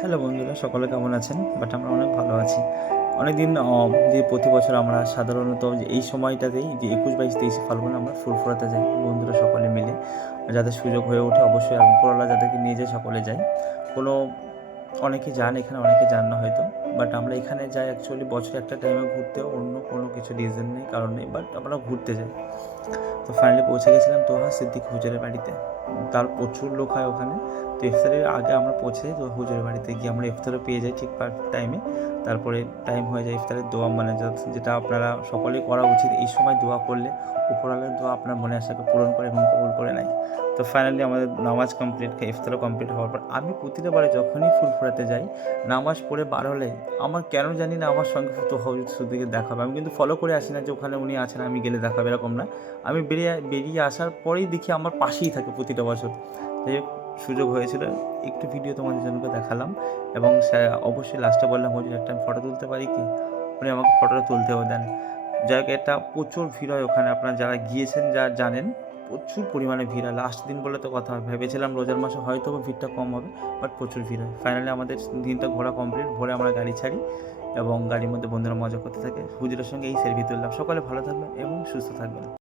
Hello বন্ধুরা, সকলে কেমন আছেন? আমরা অনেক ভালো আছি। অনেকদিন যে প্রতি বছর আমরা সাধারণত যে এই সময়টাতেই যে ২১, ২২, ২৩শে ফাল্গুন আমরা ফুরফুরাতে যাই বন্ধুরা সকলে মিলে। যাদের সুযোগ হয়ে ওঠে অবশ্যই উপরওয়ালা যাদেরকে নিয়ে যায় সকলে যাই। কোনো অনেকে যান এখানে, অনেকে যান না হয়তো। আমরা এখানে যাই অ্যাকচুয়ালি বছরে একটা টাইমে ঘুরতে, অন্য কোনো কিছু রিজন নেই, কারণ নেই। আমরা ঘুরতে যাই। তো ফাইনালি পৌঁছে গেছিলাম তোহা সিদ্দিক হুজুরের বাড়িতে। তার প্রচুর লোক হয় ওখানে। তো ইফতারের আগে আমরা পৌঁছে যাই তো হুজুরের বাড়িতে গিয়ে আমরা ইফতারও পেয়ে যাই ঠিক টাইমে। তারপরে টাইম হয়ে যায় ইফতারের দোয়া, মানে যেটা আপনারা সকলেই করা উচিত। এই সময় দোয়া করলে উপরওয়ালার দোয়া আপনার মনে আশাকে পূরণ করে এবং কবুল করে নেয়। তো ফাইনালি আমাদের নামাজ কমপ্লিট, ইফতারও কমপ্লিট হওয়ার পর আমি প্রতিটা বারে যখনই ফুরফুরাতে যাই, নামাজ পড়ে বার হলে আমার কেন জানি না আমার সঙ্গে তোহা সিদ্দিকের দেখা হবে। আমি কিন্তু ফলো করে আসি না যে ওখানে উনি আছেন, আমি গেলে দেখা হবে, এরকম না। আমি বেরিয়ে আসার পরেই দেখি আমার পাশেই থাকে প্রতিটা বছর। যাই হোক, সুযোগ হয়েছিল, একটু ভিডিও তোমাদের জন্য দেখালাম। এবং অবশ্যই লাস্টে বললাম, হুজুর একটা আমি ফটো তুলতে পারি কি? উনি আমাকে ফটোটা তুলতেও দেন। যাই হোক, এটা প্রচুর ভিড় হয় ওখানে, আপনারা যারা গিয়েছেন জানেন। প্রচুর পরিমাণে ভিড় হয়। লাস্ট দিন বলে তো কথা, ভেবেছিলাম রোজার মাসে হয়তো ভিড়টা কম হবে, বাট প্রচুর ভিড় হয়। ফাইনালি আমাদের দিনটা ঘোরা কমপ্লিট। ভোরে আমরা গাড়ি ছাড়ি এবং গাড়ির মধ্যে বন্ধুরা মজা করতে থাকে। হুজুরের সঙ্গে এই সেলফি তুললাম। সকলে ভালো থাকবেন এবং সুস্থ থাকবেন।